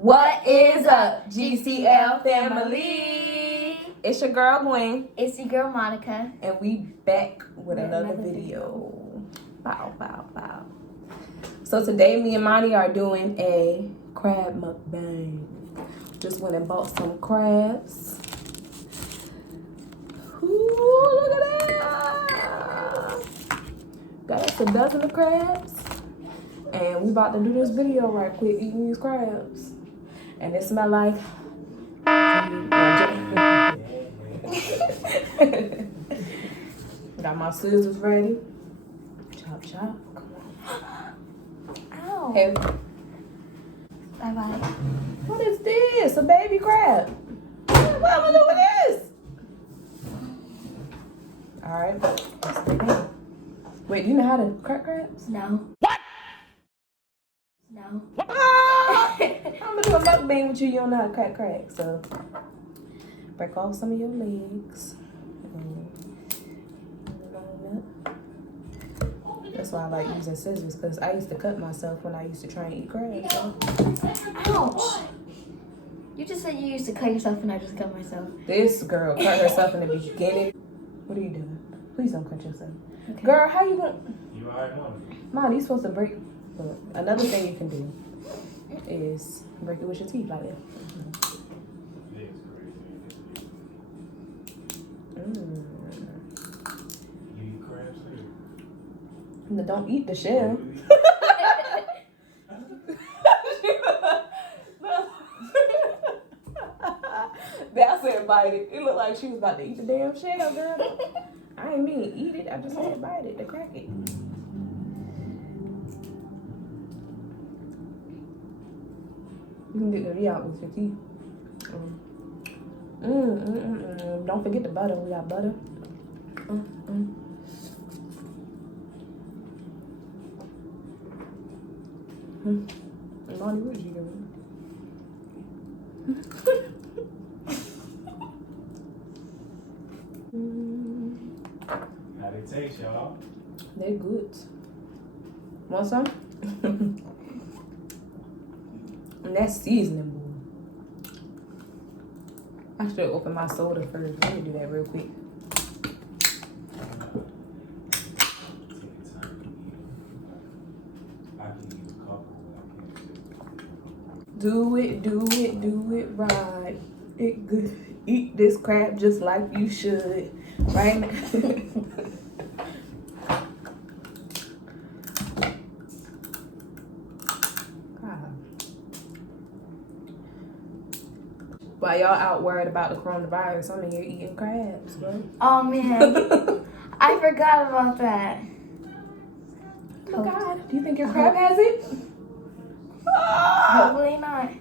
What is up, GCL family? It's your girl Gwen. It's your girl Monica. And we back with another video. Bow, bow, bow. So today me and Monty are doing a crab mukbang. Just went and bought some crabs. Ooh, look at that. Got us a dozen of crabs. And we about to do this video right quick eating these crabs. And it smell like... Got my scissors ready. Chop, chop. Come on. Ow. Hey. Bye-bye. What is this? A baby crab. What am I doing with this? Alright. Let's stay down. Wait, do you know how to crack crabs? No. No. Ah! I'm gonna do a mukbang with you. You don't know how to crack crabs. So, break off some of your legs. That's why I like using scissors, because I used to cut myself when I used to try and eat crabs. So. Ouch. You just said you used to cut yourself and I just cut myself. This girl cut herself in the beginning. What are you doing? Please don't cut yourself. Okay. Girl, how you gonna... You already know. Mom, you supposed to break... But another thing you can do is break it with your teeth like that. You eat crabs too? No, don't eat the shell. That's it, bite it. It looked like she was about to eat the damn shell, girl. I ain't mean eat it. I just said bite it to crack it. You can get the meat out with your teeth. Don't forget the butter. We got butter. Mommy, what did you do? How they taste, y'all? They're good. Want some? And that's seasoning, boy. I should open my soda first. Let me do that real quick. Do it, do it, do it right. It good. Eat this crab just like you should. Right now. While y'all out worried about the coronavirus, I'm in here eating crabs, bro. Oh, man. I forgot about that. Oh, God. Do you think your crab has it? Hopefully not.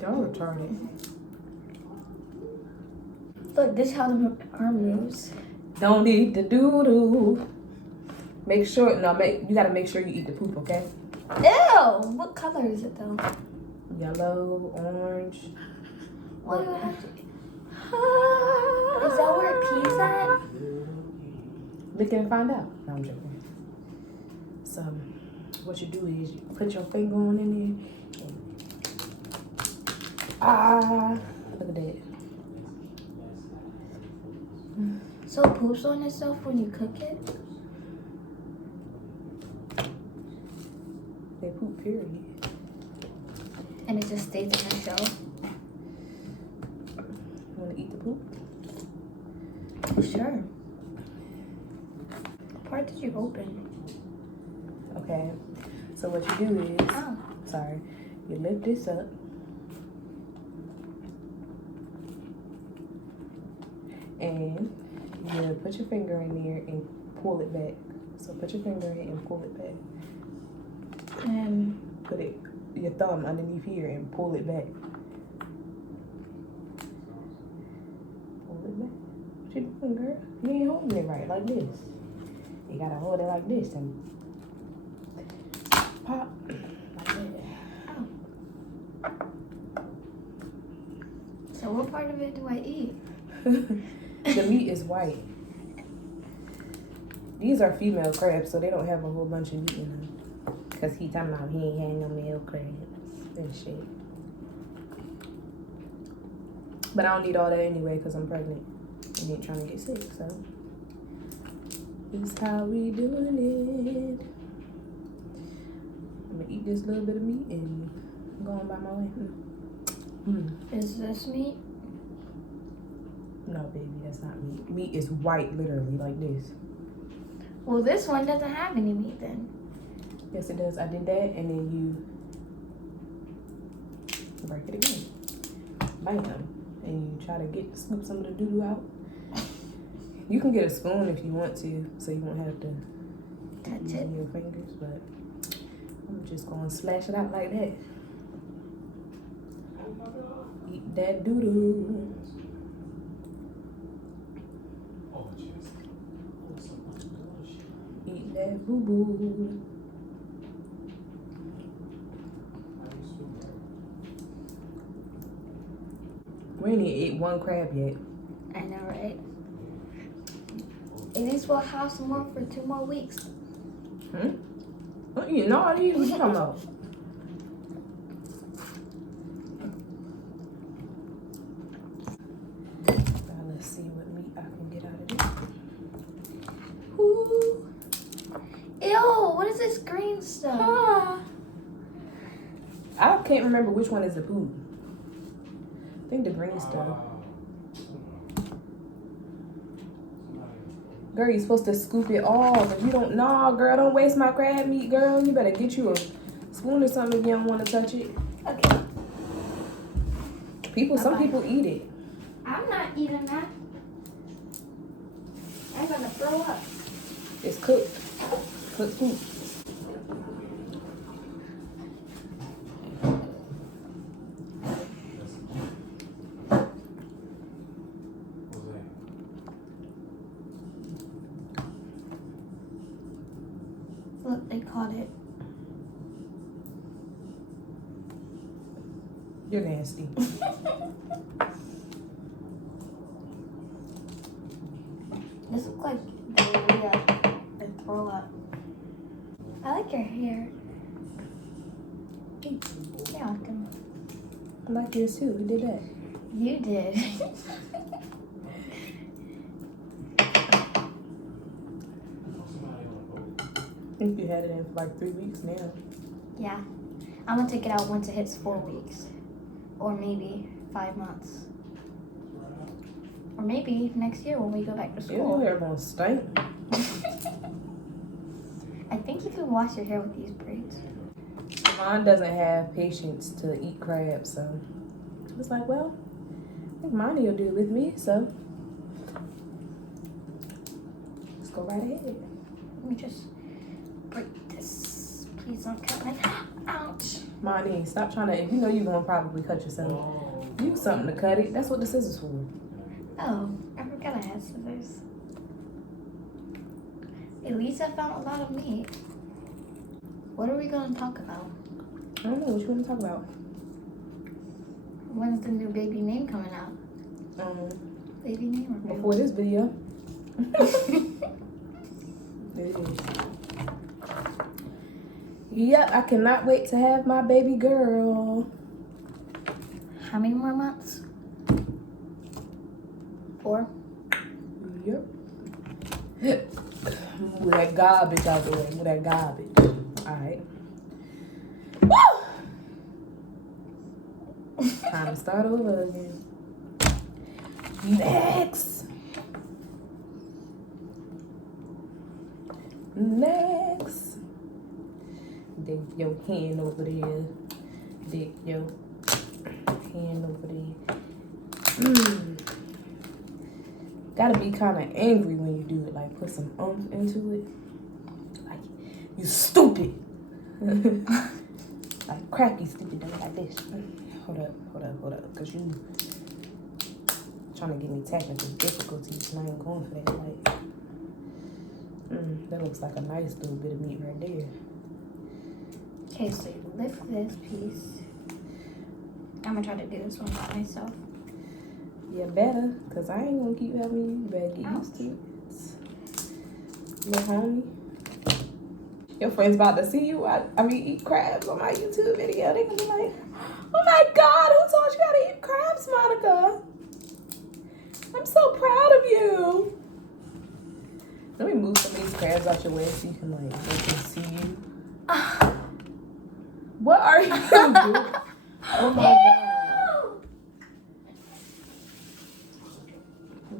Y'all retarded. Look, this is how the arm moves. Don't eat the doo-doo. Make sure, you gotta make sure you eat the poop, okay? Ew! What color is it though? Yellow, orange. What? Is that where pee's at? Lick it and find out. No, I'm joking. So, what you do is you put your finger on in there. Look at that. So it poops on itself when you cook it? They poop, period. And it just stays in the shell? You wanna eat the poop? Sure. What part did you open? Okay. So what you do is, you lift this up. And you put your finger in there and pull it back. So put your finger in and pull it back. And put your thumb underneath here and pull it back. Pull it back. What you doing, girl? You ain't holding it right, like this. You gotta hold it like this and pop. Like that. So what part of it do I eat? The meat is white. These are female crabs, so they don't have a whole bunch of meat in them. Because he talking about he ain't had no male crabs and shit. But I don't need all that anyway because I'm pregnant and ain't trying to get sick, so. This is how we doing it. I'm gonna eat this little bit of meat and go on by my way. Is this meat? No, baby, that's not meat. Meat is white, literally, like this. Well, this one doesn't have any meat then. Yes, it does. I did that, and then you break it again. Bam. And you try to scoop some of the doo-doo out. You can get a spoon if you want to, so you won't have to Touch use it. your fingers, but I'm just gonna splash it out like that. Eat that doo-doo. Oh, jeez. Oh, something bullshit. Eat that boo-boo. We ain't even ate one crab yet. I know, right? At least we'll have some more for 2 more weeks. What you know? What are you talking about? Now let's see what meat I can get out of this. Ooh. Ew, what is this green stuff? I can't remember which one is the food. I think the green stuff. Girl, you're supposed to scoop it off. If you don't, no, girl, don't waste my crab meat, girl. You better get you a spoon or something if you don't want to touch it. Okay. Some people eat it. I'm not eating that. I'm gonna throw up. It's cooked. Cooked food. Look, they caught it. You're nasty. This looks like diarrhea and throw up. I like your hair. You're welcome. I like yours too. Who did that? You did. I think you had it in for like 3 weeks now. Yeah. I'm gonna take it out once it hits 4 weeks. Or maybe 5 months. Or maybe next year when we go back to Your school. hair gonna stink. I think you can wash your hair with these braids. Mine doesn't have patience to eat crabs, so I was like, well, I think Monty will do it with me, so let's go right ahead. Let me just break this. Please don't cut my. Ouch. Monty, stop trying to, if you know you're gonna probably cut yourself, use something to cut it. That's what the scissors for. Oh, I forgot I had scissors. At least I found a lot of meat. What are we gonna talk about? I don't know, what you want to talk about? When's the new baby name coming out? Baby name reveal. Before this video. It is. Yep, I cannot wait to have my baby girl. How many more months? 4? Yep. Move that garbage out the way. Move that garbage. Alright. Woo! Time to start over again. Next. Dig your hand over there. Dig your hand over there. Gotta be kind of angry when you do it. Like, put some oomph into it. Like, you stupid. Like, crappy stupid, do it like this. Hold up. Because you trying to give me technical difficulties, and I ain't going for that. Like, that looks like a nice little bit of meat right there. Okay, so you lift this piece. I'm gonna try to do this one by myself. You better, because I ain't going to keep helping you. You better get used to it. Little homie. Your friends about to see you eat crabs on my YouTube video. They gonna be like, oh my God, who taught you how to eat crabs, Monica? I'm so proud of you. Let me move some of these crabs out your way so you can they can see you. What are you doing? Oh my God.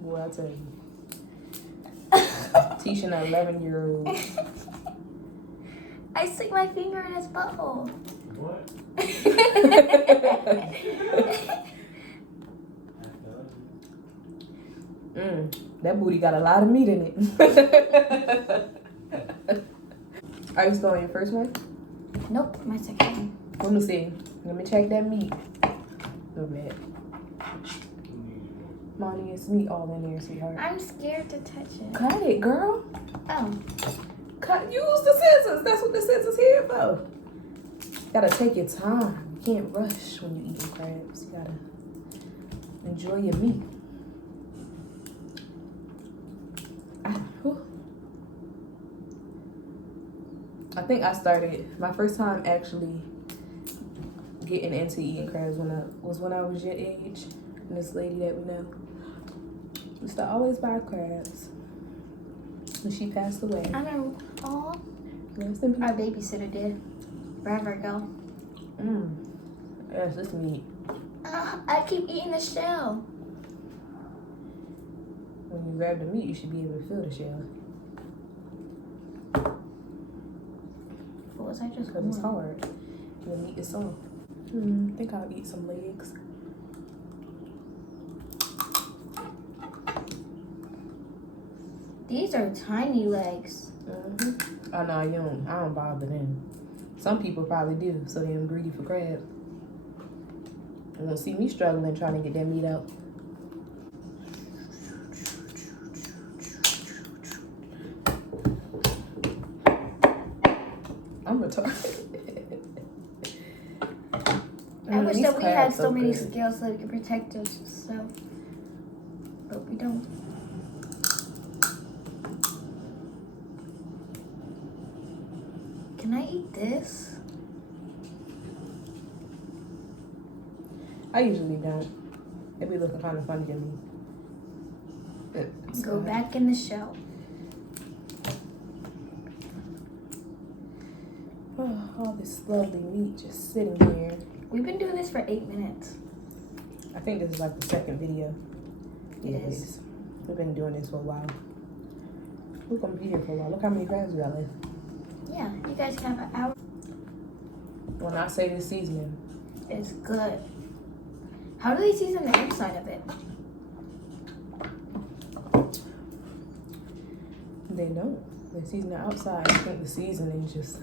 Boy, I'll tell you. Teaching an 11-year-old. I stick my finger in his butthole. What? That booty got a lot of meat in it. Are you still on your first one? Nope, my second one. Let me see. Let me check that meat. Oh man. Monty, it's meat all in there, sweetheart. I'm scared to touch it. Cut it, girl. Oh. Use the scissors. That's what the scissors here for. Gotta take your time. You can't rush when you're eating crabs. You gotta enjoy your meat. I think I started my first time actually getting into eating crabs when I was your age. And this lady that we know used to always buy crabs. And she passed away. I know. Oh, Rest in peace. our babysitter did. Forever ago. Yes, this meat. I keep eating the shell. When you grab the meat, you should be able to feel the shell. What was I just Because it's hard. The meat is soft. I think I'll eat some legs. These are tiny legs. Oh no, I don't bother them. Some people probably do, so they're greedy for crab. You won't see me struggling trying to get that meat out. I'm retarded. I wish These that we had crabs so many good. scales so we could protect ourselves. But we don't. Can I eat this? I usually don't. It be looking kind of funny to me. Go back in the shell. All this lovely meat just sitting here. We've been doing this for 8 minutes. I think this is like the second video. It is. We've been doing this for a while. We're gonna be here for a while. Look how many crabs we got left. Yeah, you guys can have an hour. When I say this seasoning, It's good. How do they season the inside of it? they don't. They season the outside. I think the seasoning just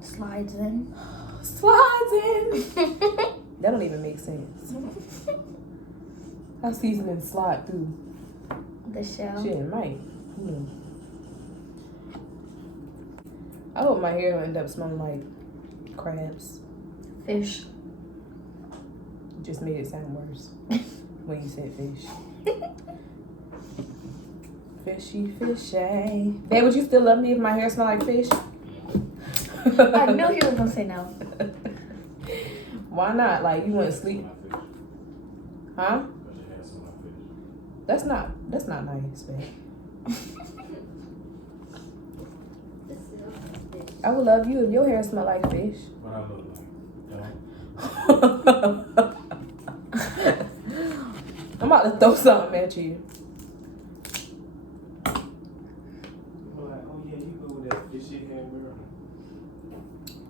Slides in. slides in. That don't even make sense. How seasoning slide through? The shell. Shit, it might. I hope my hair don't end up smelling like crabs. Fish. It just made it sound worse when you said fish. Fishy, fishy. Babe, would you still love me if my hair smelled like fish? I knew he was gonna say no. Why not? Like, you wouldn't sleep. Huh? That's not nice, babe. I would love you if your hair smelled like fish. What I look like? I'm about to throw something at you. Like, oh yeah, you go with that fishy hair, girl.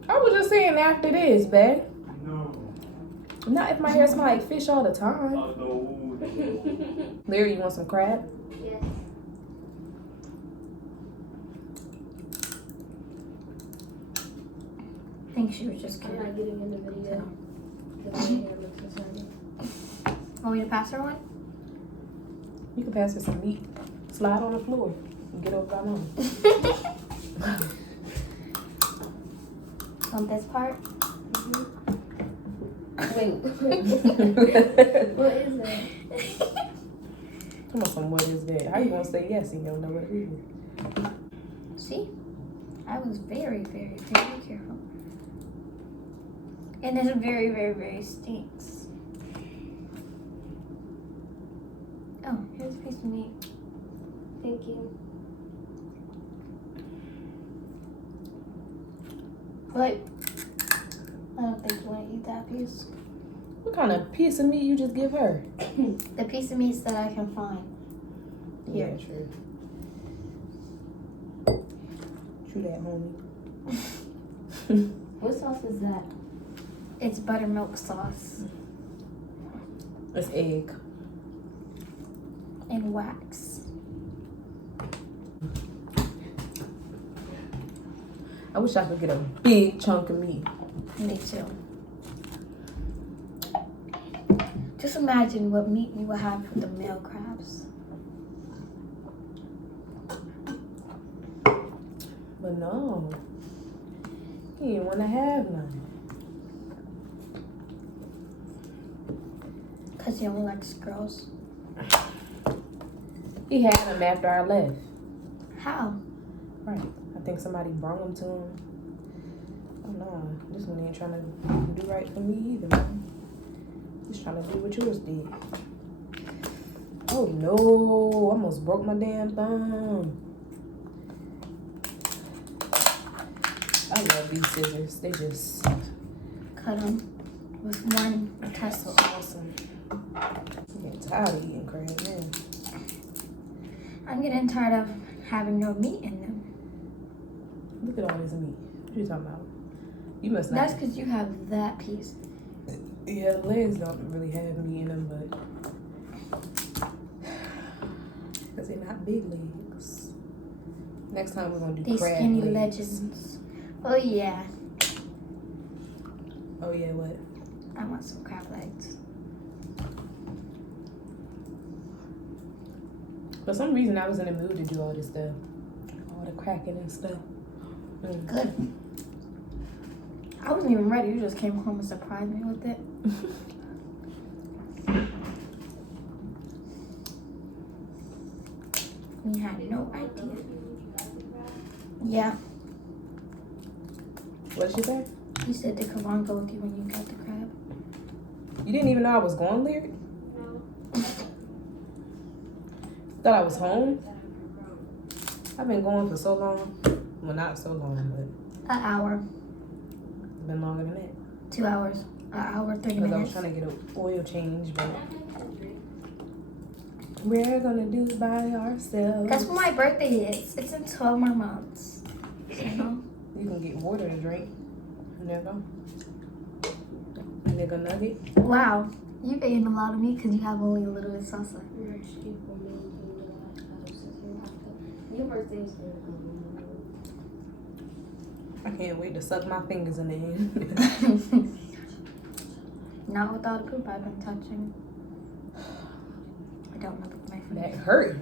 I was just saying after this, babe. No. Not if my hair smell like fish all the time. Oh no. Larry, you want some crab? Yes. I think she was just kidding. I'm not getting in the video because my hair looks discerning. Want me to pass her one? You can pass her some meat. Slide on the floor and get over by mama. Want this part? Wait. What is that? Come on, some what is that? How you gonna say yes and you don't know what it is? See? I was very, very, very careful. And this very, very, very stinks. Oh, here's a piece of meat. Thank you. But I don't think you want to eat that piece. What kind of piece of meat you just give her? The piece of meat that I can find. Yeah, true. True that, homie. What sauce is that? It's buttermilk sauce It's egg. and wax. I wish I could get a big chunk of meat. Me too. Just imagine what meat you would have with the male crabs. But no. He didn't want to have none. Because he only likes girls. He had them after I left. How? Right. I think somebody brought them to him. Oh no. This one ain't trying to do right for me either, man. He's trying to do what yours did. Oh no. Almost broke my damn thumb. I love these scissors. They just Cut them with one pestle. awesome. I'm getting tired of eating crab, man. I'm getting tired of having no meat in them. Look at all this meat. What you talking about? You must not. That's because you have that piece. Yeah, legs don't really have meat in them, but because they're not big legs. Next time we're gonna do They crab skinny legs. legends. Oh yeah, Oh yeah, what? I want some crab legs. For some reason, I was in the mood to do all this stuff, all the cracking and stuff. Good. I wasn't even ready. You just came home and surprised me with it. You had no idea. Yeah, What did you say? you said did Karan go with you when you got the crab? You didn't even know I was going, Lyric? Thought I was home? I've been going for so long. Well, not so long, but An hour, it's been longer than that. 2 hours, an hour, 30 Because I was minutes. trying to get an oil change, but we're gonna do it by ourselves. That's when my birthday is. It's in 12 more months. So, You can get water to drink. There you go. Nigga nugget. wow, you've eaten a lot of meat because you have only a little bit of salsa. Your birthday is I can't wait to suck my fingers in the end. Not with all the poop I've been touching. I don't know with my That foot. hurt.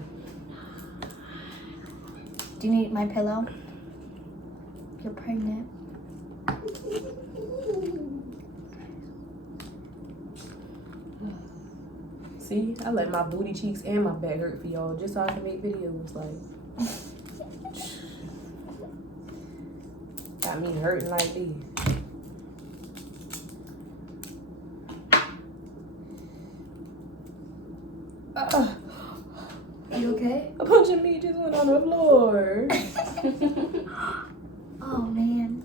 Do you need my pillow? You're pregnant. See, I let my booty cheeks and my back hurt for y'all just so I can make videos. Like, got me hurting like this. You okay? A bunch of meat just went on the floor. Oh man,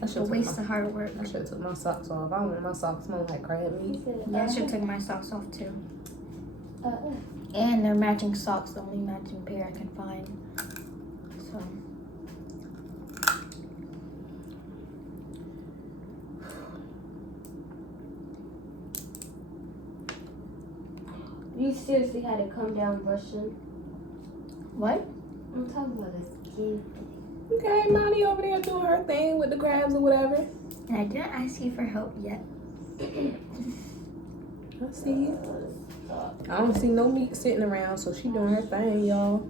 I a should waste have of hard work. took my socks off. I don't want my socks smelling like crab meat. Yeah, I should take my socks off too. And they're matching socks, the only matching pair I can find. So. You seriously had to come down Russian? What? I'm talking about this kid. Okay, Monty over there doing her thing with the crabs or whatever. And I didn't ask you for help yet. I see you. I don't see no meat sitting around, so she doing her thing, y'all.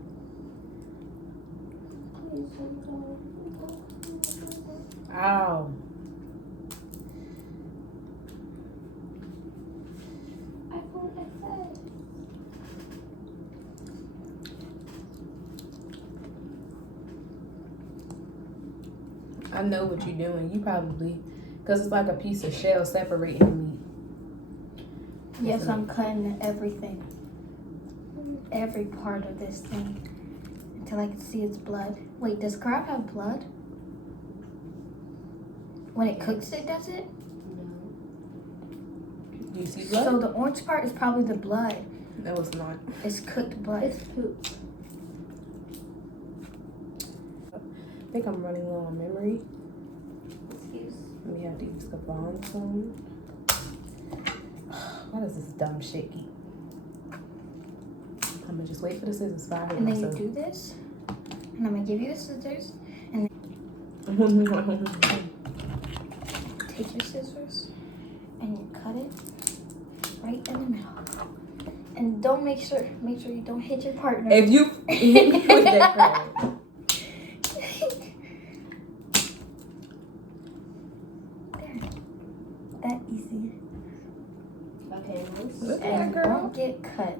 Ow. I know what you're doing. You probably, because it's like a piece of shell separating the meat. Yes, I'm cutting everything. Every part of this thing. Until I can see its blood. Wait, does crab have blood? When it cooks it, does it? Do you see blood? So the orange part is probably the blood. No, it's not. It's cooked blood. It's poop. I think I'm running low on memory. Excuse. We have to use the bond some. Why does this dumb shit keep? I'm gonna just wait for the scissors. Fire And then you do this. And I'm gonna give you the scissors. And take your scissors. And you cut it right in the middle. And don't make sure you don't hit your partner. If you hit me with that crab. There. That easy. Okay, nice. Look at And that girl. won't get cut.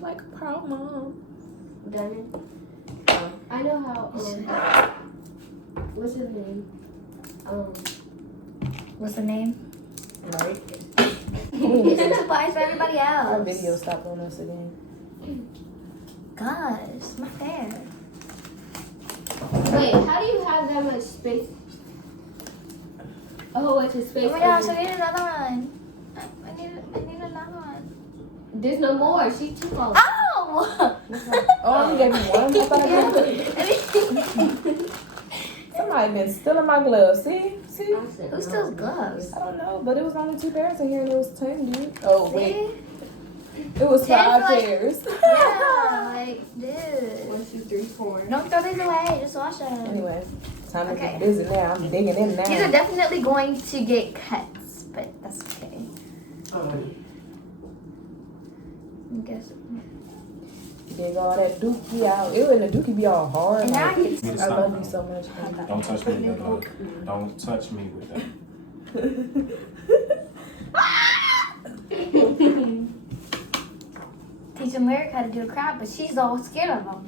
Like a proud mom. Done it. I know how. What's his name? What's the name? Right? This is advice for everybody else. Our video stopped on us again. Gosh, it's not fair. Wait, how do you have that much space? A whole bunch of space. Oh my gosh, I need another one. I need another one. There's no more. She took all. Ow! Oh, I only gave you one. I thought I gave you Yeah. Somebody been stealing my gloves. See? Who steals gloves? I don't know, but it was only 2 pairs in here and it was 10, dude. Oh, wait. See? It was 10 5 like- pairs. Yeah, like this. 1, 2, 3, 4. Don't throw these away. Just wash them. Anyway, time to Okay. get busy now. I'm digging in These are now. definitely going to get cuts, but that's okay. I guess. Dig all that dookie out. Ew, and the dookie be all hard. And now I Like, can. I love you so much. Don't touch me with that. Don't touch me with that. Teaching Lyric how to do a crab, but she's all scared of them.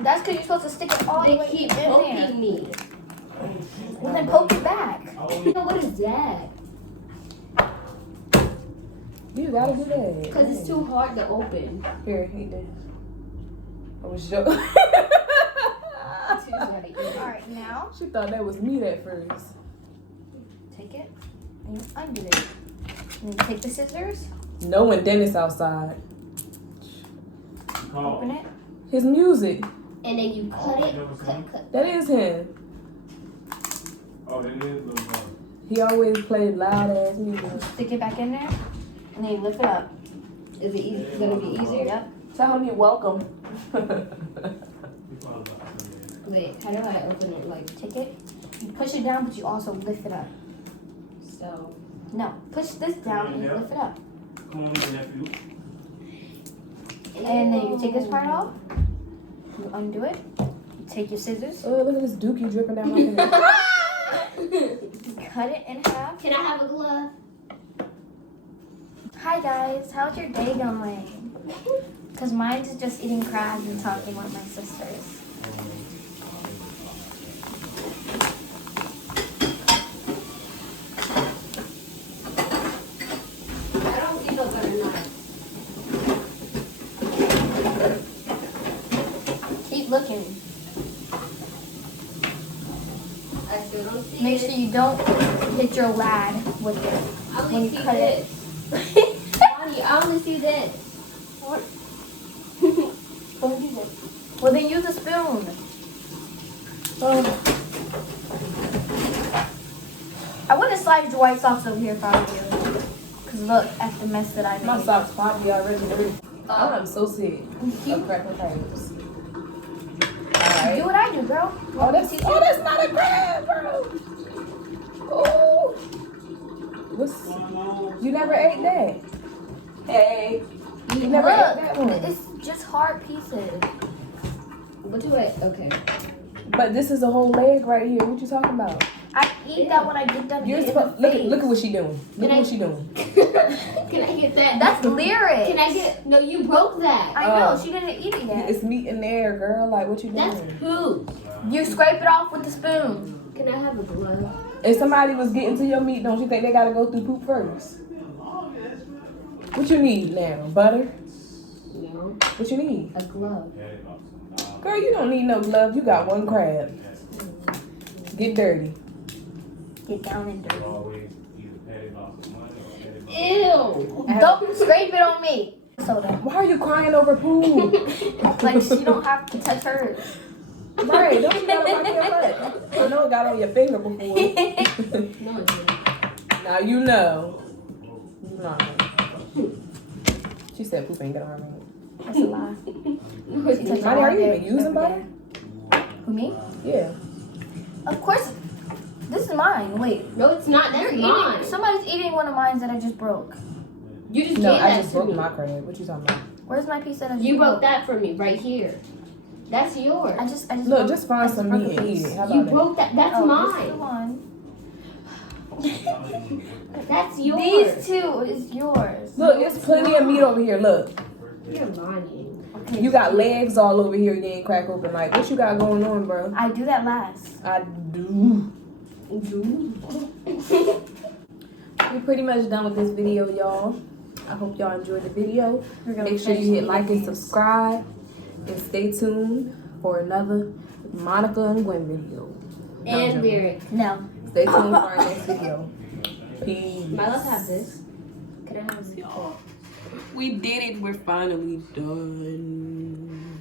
That's because you're supposed to stick it all the They way keep in there. poking me. And then poke it back. What is that? You gotta do that. Because it's too hard to open. Here, eat this. I was joking. Alright, now She thought that was me at first. take it and you undo it. And then take the scissors, Knowing Dennis outside. open it. His music. And then you cut it. Cut. That is him. Oh, that is little boy. He always played loud ass music. Stick it back in there. And then you lift it up. Is it easy? Gonna be easier? Yep. Tell him you're welcome. Wait, how do I open it? Like, Take it. You push it down, but you also lift it up. so. No, push this down and you lift it up. Come on, nephew. And then you take this part off. You undo it. You take your scissors. Oh, look at this dookie dripping down my finger. You cut it in half. Can I have a glove? Hi guys, how's your day going? Because mine's just eating crabs and talking with my sisters. I don't see no better knife. Keep looking. I still don't see Make it. sure you don't hit your lad with it. I when only you see cut it. this. Bonnie, I only see this. Don't use it. Well then use a spoon. Oh, I wouldn't slide your white socks over here if I were you. Because look at the mess that I my made. socks poppy already. I'm so sick of cracker crabs. Do Alright. what I do, girl. Oh, that's not a crab, bro. Oh. What's, you never ate that. Hey. You never ate that one. Look, it's just hard pieces. What do I? Okay. But this is a whole leg right here. What you talking about? I eat that when I get done You're eating supposed the look at what she doing. Look at what she doing. Can I get that? That's lyrics. Can I get? No, you broke that. I know, she didn't eat it yet. It's meat in there, girl. Like what you doing? That's poop. You scrape it off with the spoon. Can I have a glove? If somebody was getting to your meat, don't you think they gotta go through poop first? What you need now? Butter? No. What you need? A glove. Girl, you don't need no glove. You got one crab. Get dirty. Get down and dirty. Ew. Don't scrape it on me. Soda. Why are you crying over poop? Like she don't have to touch hers. Right, don't you gotta wipe your butt? I know it got on your finger before. No, it didn't. Now you know. No. She said poop ain't get on her ring. That's a lie. No, it didn't. Money, are you even using butter? Who, me? Yeah. Of course. This is mine. Wait. No, it's not. That's mine. Somebody's eating one of mine that I just broke. You just No, gave I that just to broke me. my crab. What you talking about? Where's my piece that I just You broke that for me right here. That's yours. I just Look, broke- just I find some broke meat a and eat piece. it. How You about broke that. That's Oh, mine. this is the one. That's yours. These two is yours. Look, it's plenty of meat over here. Look. You're lying. Okay. You got legs all over here. You ain't crack open. Like, what you got going on, bro? I do that last. I do. We're pretty much done with this video, y'all. I hope y'all enjoyed the video. Make sure you hit like and subscribe. And stay tuned for another Monica and Gwen video. And lyric. No. Stay tuned for our next video. Peace. My love have this. Can I have this? We did it. We're finally done.